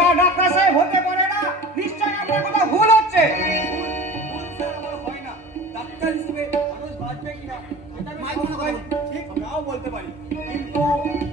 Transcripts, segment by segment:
Doctor সাহেব হতে পারে না, নিশ্চয়ই আপনার কোথাও ভুল হচ্ছে। ভুল স্যার আমার হয় না। ডাক্তার হিসেবে মানুষ বাঁচবে কিনা এটা আমি সবসময় ঠিক নাও বলতে পারি, কিন্তু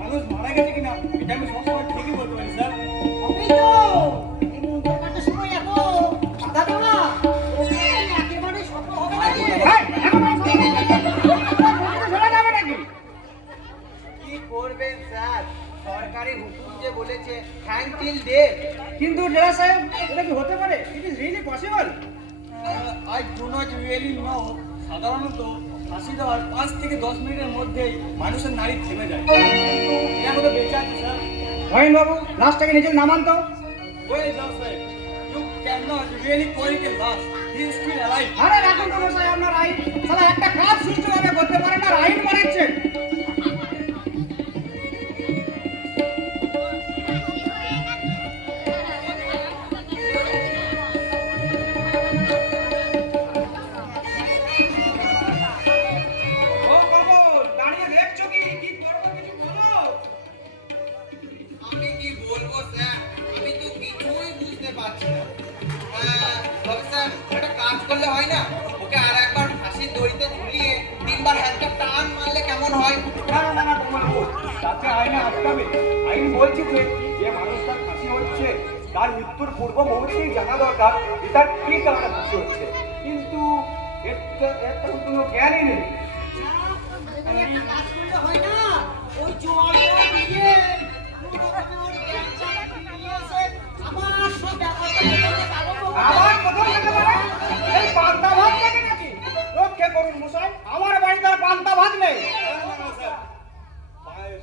মানুষ মারা গেছে কিনা এটা আমি সবসময় ঠিকই বলতে পারি স্যার। আমি তো এই মন্ত্র পাঠার সময় এত বাধা দাও না, ওকে একেবারে সফল হবে না রে। কি করবেন স্যার, সরকারি হুকুম যে বলেছে হ্যাং টিল ডেথ। কিন্তু জেলা সাহেব এটা কি হতে পারে? It is really possible. I do not really know. সাধারণত ফাঁসি দেওয়ার 5 থেকে 10 মিনিটের মধ্যেই মানুষের নাড়ি থেমে যায়, কিন্তু এর মধ্যে বেঁচে আছে স্যার। মহিন বাবু লাশটাকে নিজের নামান তো। ওয়ে যাও sir, you can not really call it a লাশ, হি ইজ স্টিল অ্যালাইভ। আরে রাখুন তো মশাই আপনার আইন, শালা একটা কাজ সুষ্ঠুভাবে করতে পারে না, আইন বানাচ্ছেন। ও বাবু দাঁড়িয়ে দেখছো কি? কি করবো কিছু বলো। আমি কি বলবো স্যার, আমি তো কিছুই বুঝতে পারছি না। তবে স্যার একটা কাজ করলে হয় না, ওকে আর একবার ফাঁসির দড়িতে ঝুলিয়ে 3বার হ্যান্ডকাপ টান মারলে কেমন হয়? না না না তোমার ভুল, তাতে আইনে আটকাবে। আইন বলছে যে মানুষটার ফাঁসি হচ্ছে তার মৃত্যুর পূর্ব মুহূর্তেই জানা দরকার যে তার কি কারণে ফাঁসি হচ্ছে, কিন্তু এর তো কোনো জ্ঞানই নেই। তুমি একটা কাজ করলে হয় না, ওই জল দিয়ে কোনো রকমে ওর ক্যান্সার নিয়ে এসে আমার সব ব্যাপারটা বলতে পারবো। আবার কোথাও যেতে পারে? এই পান্তা ভাত নাকি নাকি? রক্ষে করুন মশাই, আমার বাড়িতে আর পান্তা ভাত নেই।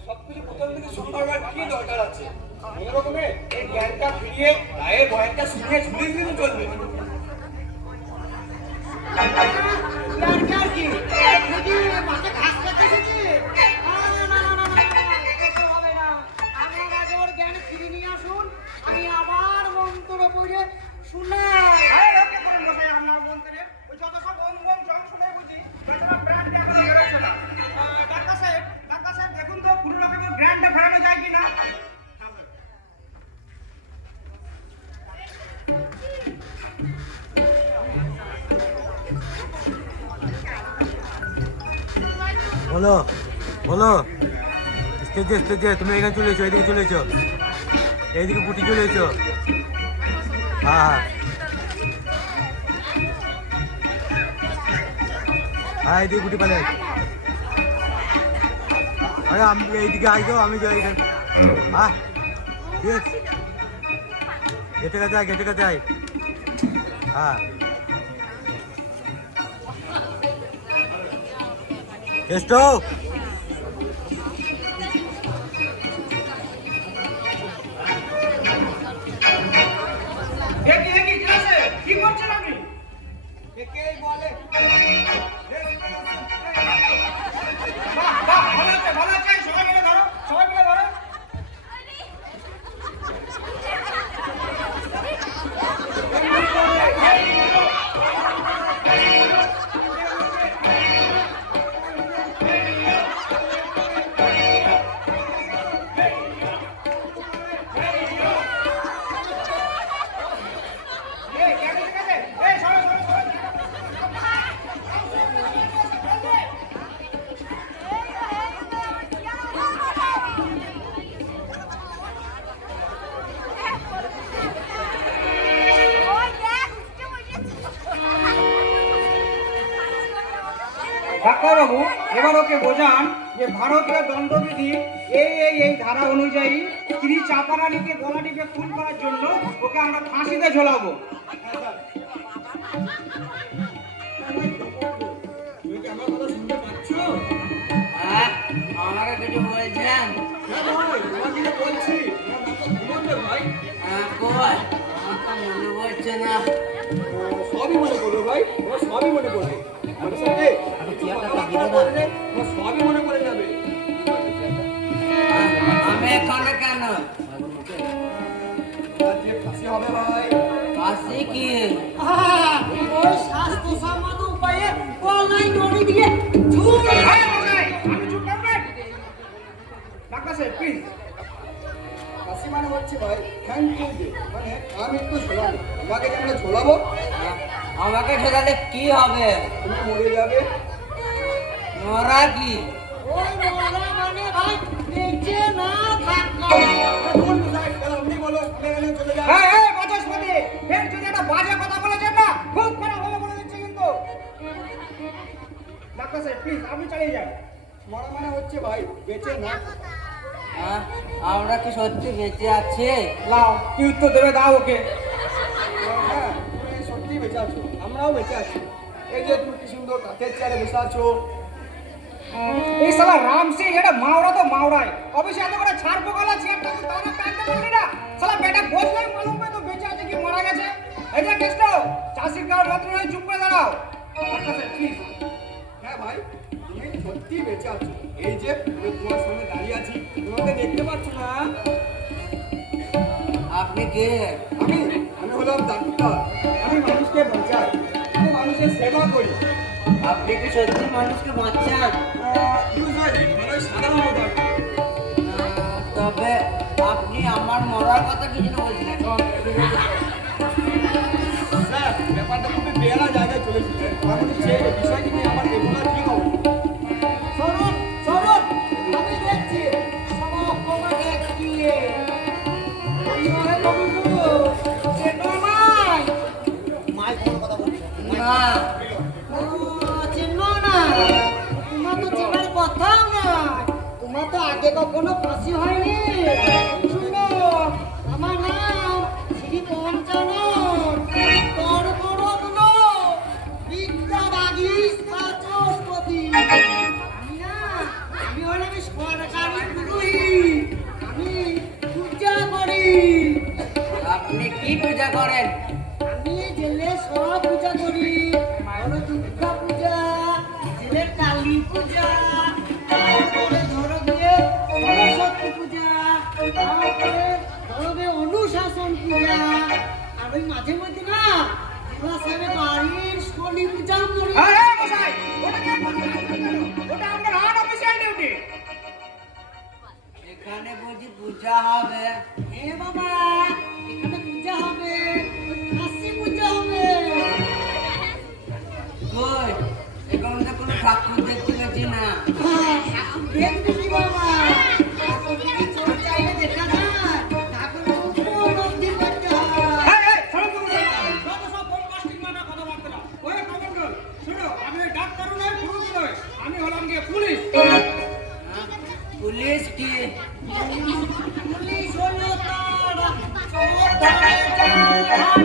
সবকিছু প্রথম থেকে শুরু করবার কি দরকার আছে? কোনো রকমে এই জ্ঞানটা ফিরিয়ে রায়ের ভয়টা শুনিয়ে ঝুলিয়ে দিলে চলবে। আর কি দেখি মাঠে ঘাস কাটতে এসেছে। না না না না না, এসব হবে না। আমার আগে ওর জ্ঞান ফিরে নিয়ে আসুন, আমি আবার মন্ত্র পড়ে শুনাই। আরে রক্ষে করুন মশাই আপনার মন্ত্রে। ওই যত সব ওম ওম জং শুনে বুঝি, তাছাড়া ব্র্যান্ডে এখন বেরোচ্ছে না। ডাক্তার সাহেব দেখুন তো কোনো রকমের ব্র্যান্ডে ফেরানো যায় কিনা। বলো বলো, স্টেজে তুমি এখানে চলে এসো, এদিকে চলে এসো, এইদিকে পুটি চলে এসো। হ্যাঁ হ্যাঁ এইদিকে পুটি পালে। আরে আমি এইদিকে আসো, আমি যাই এখানে। হ্যাঁ ঠিক গেটে কাছে আয়। হ্যাঁ চেষ্টা দেখি ক্লাসে কি করছেন আপনি? একেই বলে বাহ বাহ, ভালো আছে, সবাই মিলে ধরো। এই ঠিক আছে, এই সরো। ডাক্তারবাবু এবার ওকে বোঝান যে ভারতীয় দণ্ডবিধি এই ধারা অনুযায়ী স্ত্রী চাপারানিকে গলা টিপে খুন করার জন্য ওকে আমরা ফাঁসিতে ঝোলাবো। তুমি কি আমার কথা শুনতে পাচ্ছ? আমাকে কিছু বলছেন? হ্যাঁ ভাই, তোমাকে তো বলছি আমার মাথা ঘুমোচ্ছে ভাই। কই আমার তো মনে পড়ছে না। সবই মনে পড়বে ভাই, তোমার সবই মনে পড়বে। আমার সাথে তোমার সবই মনে পড়ে যাবে। আমি এখানে কেন? আজকে ফাঁসি হবে ভাই। ফাঁসি কি? ওই স্বাস্থ্যসম্মত উপায়ে গলায় দড়ি দিয়ে ঝুল। আমি চুপ করবেন? ডাক্তার সাহেব প্লিজ, ফাঁসি মানে হচ্ছে ভাই থ্যাংক ইউ ডে, মানে আমি একটু ঝোলাবো, তোমাকে যে আমরা ঝোলাবো আমাকে ঠেকালে কি হবে? তুমি মরে যাবে। মরা কি? ওই মরা মানে ভাই বেঁচে না থাকা। ভুল বুঝাই, তাহলে আপনি বলো আমি এখানে চলে যাই। এই এই বাচস্পতি, ফের যদি একটা বাজে কথা বলেছেন না, খুব খারাপ হবে বলে দিচ্ছি কিন্তু। ডাক্তার সাহেব প্লিজ আপনি চালিয়ে যান। মরা মানে হচ্ছে ভাই বেঁচে না থাকা। আমরা কি সত্যি বেঁচে আছি? লাও কি উত্তর দেবে দাও ওকে। হ্যাঁ তুমি সত্যি বেঁচে আছো, আমরাও বেঁচে আছি। এই যে তুমি কি সুন্দর কাঠের চেয়ারে বসে আছো। এই শালা রাম সিং এটা মাওরা তো মাওরাই, অবশ্যই এত করে ছাড়বো গলা চেয়ারটা তো তারা কাটতে পারলি না। শালা বেটা বসলেই মালুম হবে তো বেঁচে আছে কি মারা গেছে। এই যে কেষ্ট চাষির কার মাত্র নয়, চুপ করে দাঁড়াও। ডাক্তার সাহেব প্লিজ। হ্যাঁ ভাই তুমি সত্যি বেঁচে আছো। এই যে আমি তোমার সামনে দাঁড়িয়ে আছি, তোমাকে দেখতে পাচ্ছ না। আপনি কে? আমি আমি হলাম ডাক্তার, আমি মানুষকে বাঁচাই, আমি মানুষের সেবা করি। আপনি কি সত্যি মানুষকে বাঁচান? সাধারণত তবে আপনি আমার মরার কথা কি জন্য বলছিলেন? স্যার ব্যাপারটা খুবই বেয়ারা জায়গায় চলেছিল। আমি সেই বিষয়টি নিয়ে আমার এগুলো ঠিক হবে। শুনুন শুনুন, আমি দেখছি সব দেখছি। ওই ওরে বাবু চেনো নাই? না, চিনো না? তোমার তো চেনার কথাও না, তোমার তো আগে কখনো ফাঁসি হয়নি। শুনো, আমার নাম শ্রী পঞ্চানন কর্করত্ন বিদ্যাবাগীশ বাচস্পতি। আমি হলাম সরকারি পুরোহিত, আমি পূজা করি। আপনি কি পূজা করেন? আমি জেলে সব পূজা করি, ধরো দুর্গা পূজা, জেলের কালী পূজা, তারপরে ধরো গিয়ে সরস্বতী পূজা, তারপরে ধরো গিয়ে অনুশাসন পূজা, আর ওই মাঝে মধ্যে না আমরা সবাই বাড়ির শনি পূজাও করি। আরে মশাই ওটা কি ওটা আপনার আনঅফিশিয়াল ডিউটি। এখানে বুঝি পূজা হবে? হে বাবা, এখানে পূজা হবে, ওই কাশি পূজা হবে। কই, এখানে তো কোনো ঠাকুর দেখতে পাচ্ছি না। দেখবি কি বাবা, ঠাকুর কি চোখ চাইলে দেখা যায়? ঠাকুর উপর অব্দি করতে হয়। এই এই শোনো তো যত সব বোমবাস্টিং মানা কথাবার্তা না। ওই কমান্ডার শুনো, আমি ওই ডাক্তারও নয় পুরুষ নয়, আমি হলাম গিয়ে পুলিশ। পুলিশ কি? পুলিশ হলো তারা চোর ধরে যায়।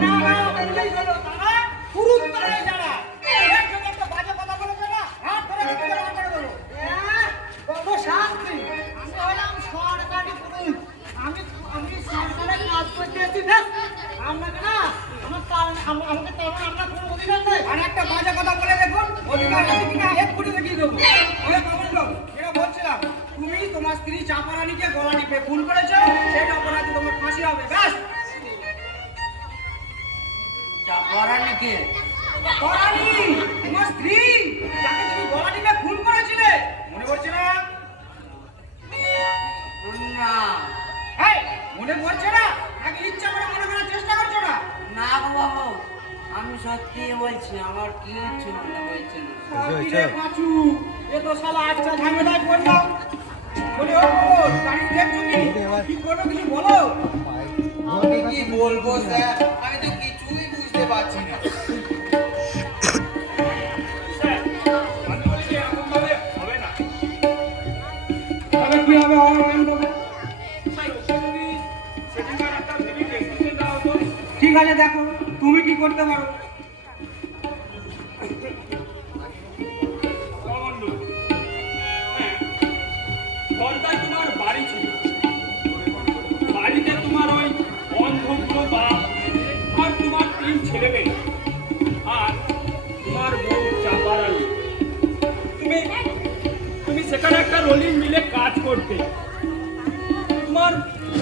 না না পুলিশ হলো তারা পুরুষ তারাই যারা। এর যদি একটা বাজে কথা বলেছে না, হাত ধরে কেটে বার করে দেবো। হ্যাঁ, কত শান্তি। আমি হলাম সরকারি পুলিশ, আমি আমি সরকারের কাজ করতে এসেছি। ব্যাস, আপনাকে না আমাকে তেমন আপনার কোনো অধিকার নেই। আর একটা বাজে কথা বলে দেখুন, অধিকার আছে কিনা এক্ষুনি দেখিয়ে দেবো। ওই কমান্ডার যেটা বলছিলাম, তুমি তোমার স্ত্রী চাপারানিকে গলা টিপে খুন করেছো, সেটা অপরাধে তোমার ফাঁসি হবে। ব্যাস। চাপারানি কে? চাপারানি তোমার স্ত্রী, যাকে তুমি গলা টিপে খুন করেছিলে, মনে পড়ছে না? না, এই মনে পড়ছে না? নাকি ইচ্ছা করে মনে করার চেষ্টা করছো না? না গো বাবু, আমি সত্যি বলছি, আমার কিচ্ছু মনে হচ্ছে না। কি রে পাঁচু, এ তো শালা আচ্ছা ঝামেলায় পড়লাম। বলি ও খবর, গাড়ি দেখছো কি করবো কিছু বলো। আমি কি বলবো স্যার, আমি তো কিছুই বুঝতে পারছি না। তবে কি হবে ঠিক আছে, দেখো তুমি কি করতে পারো। ঘরটায় তোমার বাড়ি ছিল, বাড়িতে তোমার ওই বন্ধুগুলো বাপ আর তোমার 3 ছেলে মেয়ে আর তোমার বউ চাপারানি। তুমি সেখানে একটা রোলিং মিলে কাজ করতে। তোমার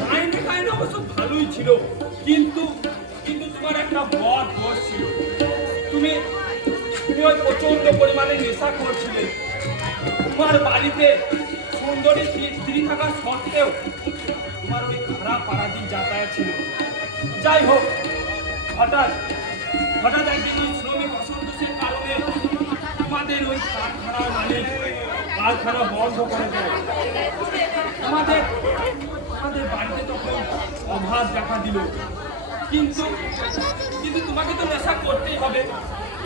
মাইনে কাইনে অবশ্য ভালোই ছিল, কিন্তু তোমার একটা বদ দোষ ছিল। তুমি ওই প্রচন্ড পরিমাণে নেশা করছিলে। তোমার বাড়িতে সুন্দরী স্ত্রী থাকা সত্ত্বেও তোমার ওই খারাপ পাড়াদি যাতায়াত ছিল। যাই হোক, হঠাৎ হঠাৎ একদিন ওই শ্রমিক অসন্তোষের কারণে তোমাদের ওই কারখানার মালিক কারখানা বন্ধ করে দেয়। আমাদের আমাদের বাড়িতে তখন অভাব দেখা দিল, কিন্তু কিন্তু তোমাকে তো নেশা করতেই হবে।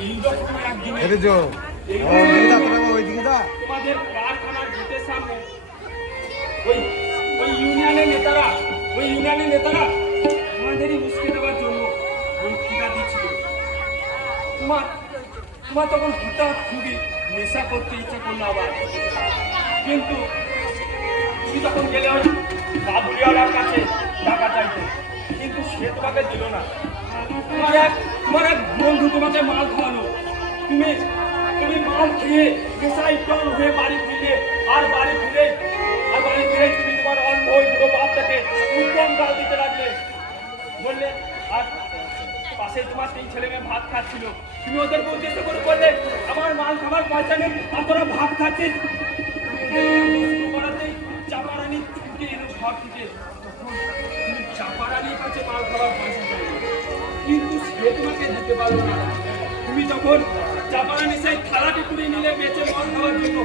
এইরকম একদিনে তোমাদের কারখানার গেটের সামনে ওই ওই ইউনিয়নের নেতারা আমাদেরই উস্কে দেওয়ার জন্য বক্তৃতা দিচ্ছিল। তোমার তখন হঠাৎ খুবই নেশা করতে ইচ্ছা করলো আবার, কিন্তু তুমি তখন গেলে ওই কাবুলিওয়ালার কাছে টাকা চাইতে, কিন্তু সে তোমাকে দিল না। তোমার এক বন্ধু তোমাকে মাল খাওয়ানো, তুমি মাল খেয়ে নেশায় টল হয়ে বাড়ি ফিরে তুমি তোমার অন্য ওই বুড়ো বাপটাকে উত্তম গাল দিতে লাগলে। বললে আর পাশে তোমার 3 ছেলে মেয়ে ভাত খাচ্ছিল, তুমি ওদেরকে উদ্দেশ্য করে বললে আমার মাল খাবার পয়সা নেই, আপনারা ভাত খাচ্ছেন। চাপারানি ছুটে এলো ঘর থেকে, তখন তুমি চাপারানির কাছে মাল খাবার পয়সা চাইলে, কিন্তু সে তোমাকে দিতে পারলো না। তুমি যখন চাপারানি সেই থালাটি তুলে নিলে বেঁচে মাল খাওয়ার জন্য,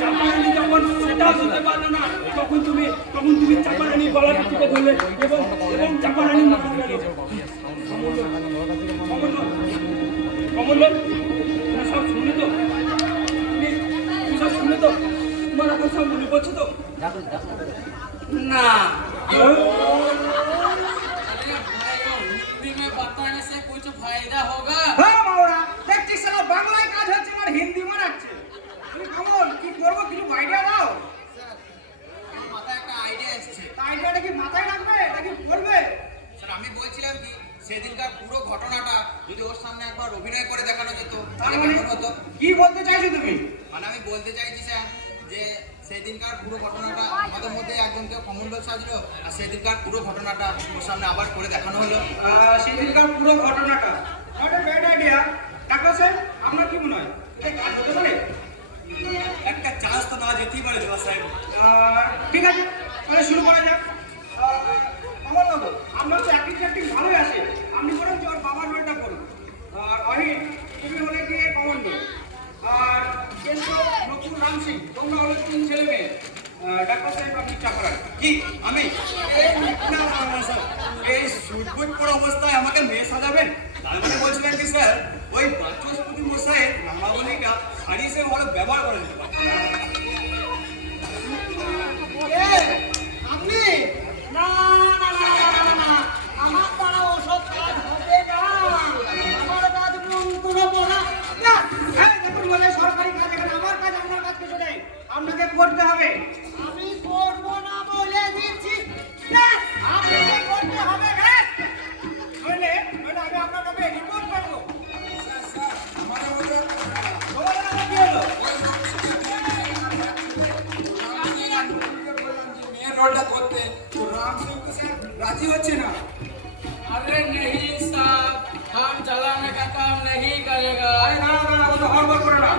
চাপারানি যখন সেটা দিতে পারলো না, তখন তুমি চাপারানি গলাটা টিপে ধরলে এবং চাপারানি মারা গেল। কমল, তুমি সব শুনে তো? তুমি সব শুনে তো? তোমার এখন সব মনে পড়ছে তো? না হ্যাঁ মাওরা, দেখছিস শালা বাংলায় কাজ হচ্ছে আর হিন্দি মারাচ্ছে। তুমি কমল কি করবো, কিছু আইডিয়া দাও। আমার মাথায় একটা আইডিয়া এসেছে। তা আইডিয়াটা কি মাথায় রাখবে নাকি বলবে? স্যার, আমি বলছিলাম কি, সেদিনকার পুরো ঘটনাটা যদি ওর সামনে একবার অভিনয় করে দেখানো যেত তাহলে কেমন হতো? কি বলতে চাইছো তুমি? মানে আমি বলতে চাইছি স্যার যে সেদিনকার পুরো ঘটনাটা আমাদের মধ্যে একজনকে কমণ্ডল সাজলো, আর সেদিনকার পুরো ঘটনাটা ওর সামনে আবার করে দেখানো হলো। সেদিনকার পুরো ঘটনাটা not a bad idea. Doctor সাহেব, আপনার কি মনে হয় এটা কাজ হতে পারে? একটা চান্স তো না যেতেই পারে জজ সাহেব। ঠিক আছে, তাহলে শুরু করা যাক। আমার বাবু, আপনার তো অ্যাক্টিং ভালোই আছে, আপনি বরং ওর বাবার রোলটা করুন। আর অহিত, তুমি হলে গিয়ে কমান্ডো, আর কেন্দ্র নকুল রাম সিং, তোমরা হলে 3 ছেলে মেয়ে। ডাক্তার সাহেব, আপনি চাপারান। কি আমি না স্যার, এই সুটবুট পড়া অবস্থায় আমাকে মেয়ে সাজাবেন? তার মানে বলছিলেন কি স্যার, ওই বাচস্পতি মশাইয়ের নামাবলিটা শাড়ি সে ভালো ব্যবহার করে দিতে পারে। আপনি না না না না না, আমার দ্বারা ওসব কাজ হবে না। আমার কাজ পুরো বলা না, দেখুন বলে সরকারি কাজ, এখানে আমার কাজ আপনার কাজ কিছু নেই, আপনাকে করতে হবে। আমি করবো না বলে দিচ্ছি। না, আপনাকে করতে হবে। হ্যাঁ, নইলে আমি আপনার কাছে রিপোর্ট করবো। তোমাদের নামে কি হলো? মেয়ের রোলটা করতে তো রাম সিং তো স্যার রাজি হচ্ছে না। अरे नहीं साहब, हम चलाने का काम नहीं करेगा। না, ও তো হড়বড় করে না।